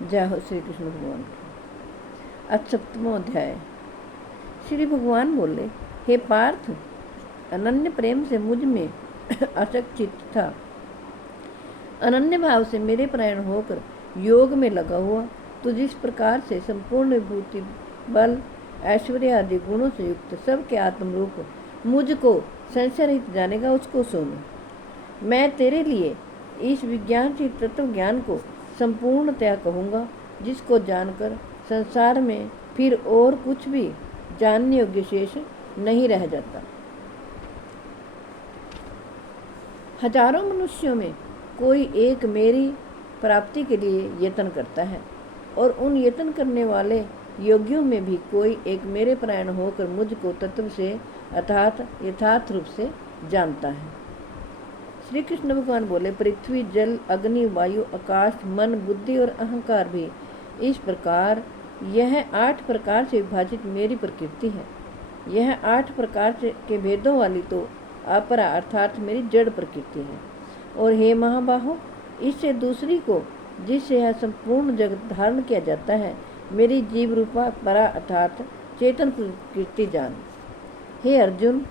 जय हो श्री कृष्ण भगवान की। आज 7वां अध्याय। श्री भगवान बोले, हे पार्थ, अनन्य प्रेम से मुझ में आसक्त चित्त था, अनन्य भाव से मेरे परायण होकर योग में लगा हुआ, तो जिस प्रकार से संपूर्ण विभूति, बल, ऐश्वर्य आदि गुणों से युक्त सबके आत्मरूप मुझको संशय रहित जानेगा, उसको सुन। मैं तेरे लिए इस विज्ञान से तत्व ज्ञान को संपूर्णतया कहूँगा, जिसको जानकर संसार में फिर और कुछ भी जानने योग्य शेष नहीं रह जाता। हजारों मनुष्यों में कोई एक मेरी प्राप्ति के लिए यत्न करता है, और उन यत्न करने वाले योगियों में भी कोई एक मेरे परायण होकर मुझको तत्व से अर्थात यथार्थ रूप से जानता है। श्री कृष्ण भगवान बोले, पृथ्वी, जल, अग्नि, वायु, आकाश, मन, बुद्धि और अहंकार भी इस प्रकार, यह 8 प्रकार से विभाजित मेरी प्रकृति है। यह 8 प्रकार के भेदों वाली तो अपरा अर्थात मेरी जड़ प्रकृति है। और हे महाबाहो, इससे दूसरी को, जिससे यह संपूर्ण जगत धारण किया जाता है, मेरी जीव रूपा परा अर्थात चेतन प्रकृति जान। हे अर्जुन,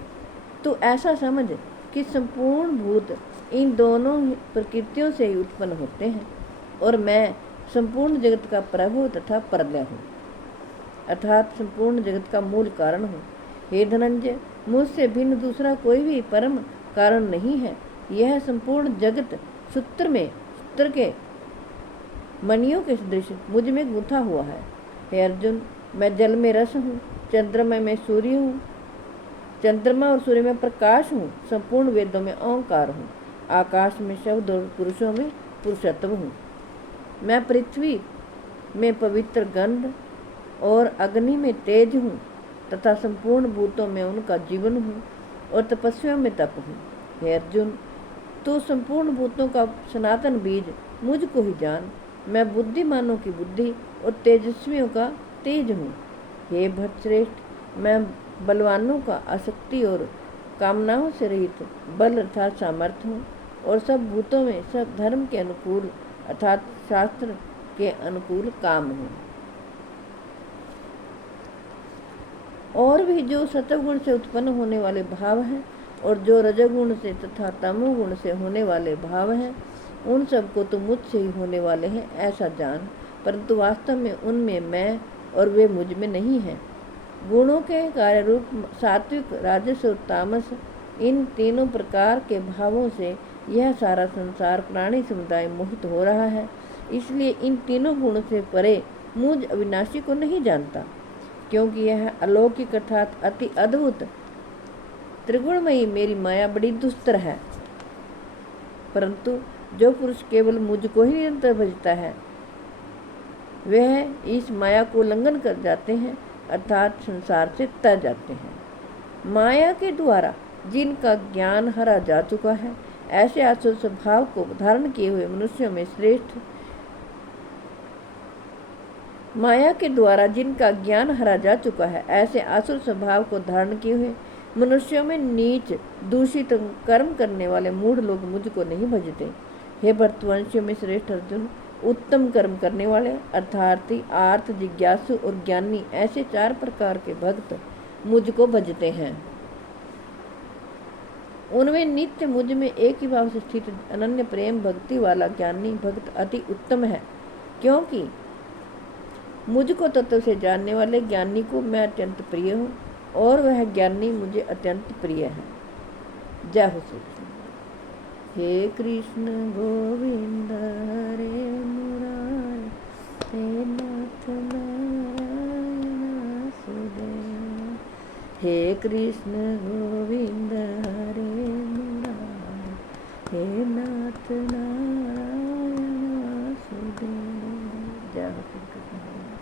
तू ऐसा समझ कि संपूर्ण भूत इन दोनों प्रकृतियों से ही उत्पन्न होते हैं, और मैं संपूर्ण जगत का प्रभु तथा प्रलय हूँ, अर्थात संपूर्ण जगत का मूल कारण हूँ। हे धनंजय, मुझसे भिन्न दूसरा कोई भी परम कारण नहीं है। यह संपूर्ण जगत सूत्र के मणियों के सदृश मुझ में गूंथा हुआ है। हे अर्जुन, मैं जल में रस हूँ, चंद्रमा में सूर्य हूँ, चंद्रमा और सूर्य में प्रकाश हूँ, संपूर्ण वेदों में ओंकार हूँ, आकाश में शब्द और पुरुषों में पुरुषत्व हूँ। मैं पृथ्वी में पवित्र गंध और अग्नि में तेज हूँ, तथा संपूर्ण भूतों में उनका जीवन हूँ, और तपस्वियों में तप हूँ। हे अर्जुन, तो संपूर्ण भूतों का सनातन बीज मुझको ही जान। मैं बुद्धिमानों की बुद्धि और तेजस्वियों का तेज हूँ। हे भट्टश्रेष्ठ, मैं बलवानों का आसक्ति और कामनाओं से रहित बल अर्थात सामर्थ्य हूँ, और सब भूतों में सब धर्म के अनुकूल अर्थात शास्त्र के अनुकूल काम हूँ। और भी जो सत्वगुण से उत्पन्न होने वाले भाव हैं, और जो रजोगुण से तथा तमोगुण से होने वाले भाव हैं, उन सबको तो मुझसे ही होने वाले हैं, ऐसा जान। परंतु वास्तव में उनमें मैं और वे मुझ में नहीं हैं। गुणों के कार्य रूप सात्विक, राजस और तामस, इन तीनों प्रकार के भावों से यह सारा संसार प्राणी समुदाय मोहित हो रहा है। इसलिए इन तीनों गुणों से परे मुझ अविनाशी को नहीं जानता, क्योंकि यह अलौकिक अर्थात अति अद्भुत त्रिगुणमयी मेरी माया बड़ी दुस्तर है। परंतु जो पुरुष केवल मुझको ही निरंतर भजता है, वह इस माया को उल्लंघन कर जाते हैं, अर्थात संसार से तर जाते हैं। माया के द्वारा जिनका ज्ञान हरा जा चुका है, ऐसे आसुर स्वभाव को धारण किए हुए मनुष्यों में श्रेष्ठ, माया के द्वारा जिनका ज्ञान हरा जा चुका है, ऐसे आसुर स्वभाव को धारण किए हुए मनुष्यों में नीच, दूषित कर्म करने वाले मूढ़ लोग मुझको नहीं भजते। हे भरतवंशियों में श्रेष्ठ अर्जुन, उत्तम कर्म करने वाले अर्थार्थी, आर्थ, जिज्ञासु और ज्ञानी, ऐसे 4 प्रकार के भक्त मुझको भजते हैं। उनमें नित्य मुझ में एक ही भाव से स्थित अनन्य प्रेम भक्ति वाला ज्ञानी भक्त अति उत्तम है, क्योंकि मुझको तत्व से जानने वाले ज्ञानी को मैं अत्यंत प्रिय हूँ, और वह ज्ञानी मुझे अत्यंत प्रिय है। जय हो श्री कृष्ण। हे कृष्ण गोविंद हरे मुरारे, हे नाथ नारायण वासुदेव। हे कृष्ण गोविंद हरे मुरारे, हे नाथ नारायण वासुदेव। जय हो श्री कृष्ण।